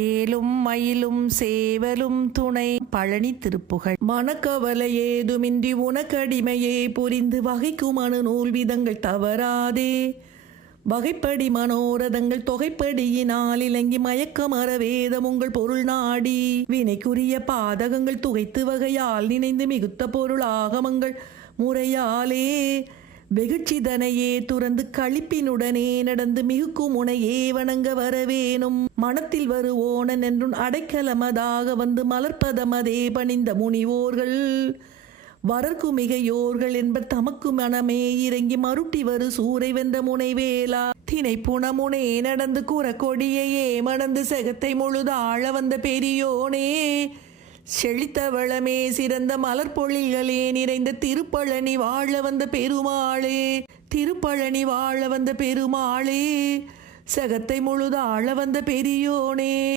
ஏலும் மயிலும் சேவலும் துணை. பழனி திருப்புகழ். மனக்கவலை ஏதுமின்றி உனக்கடிமையே புரிந்து வகைக்கும் அணு நூல் விதங்கள் தவறாதே. வகைப்படி மனோரதங்கள் தொகைப்படியினால் இலங்கி மயக்கமர வேதம் உங்கள் பொருள் நாடி. வினைக்குரிய பாதகங்கள் துகைத்து வகையால் நினைந்து மிகுத்த பொருள் ஆகமங்கள் முறையாலே. வெகுட்சிதனையே துறந்து களிப்பினுடனே நடந்து மிகுக்கும் உனையே வணங்க வரவேனும். மனத்தில் வருவோனன் என்றும் அடைக்கலமதாக வந்து மலர்ப்பதமதே பணிந்த முனிவோர்கள். வரர்க்கு மிகையோர்கள் என்பர் தமக்கு மனமே இறங்கி மருட்டி வரு சூறை வென்ற முனைவேலா. தினை புனமுனே நடந்து குற கொடியையே மணந்து செகத்தை முழுது ஆழ வந்த பெரியோனே. செழித்த வளமே சிறந்த மலர்பொழில்களே நிறைந்த திருப்பழனி வாழ வந்த பெருமாளே? திருப்பழனி வாழ வந்த பெருமாளே சகத்தை முழுது ஆழ வந்த பெரியோனே.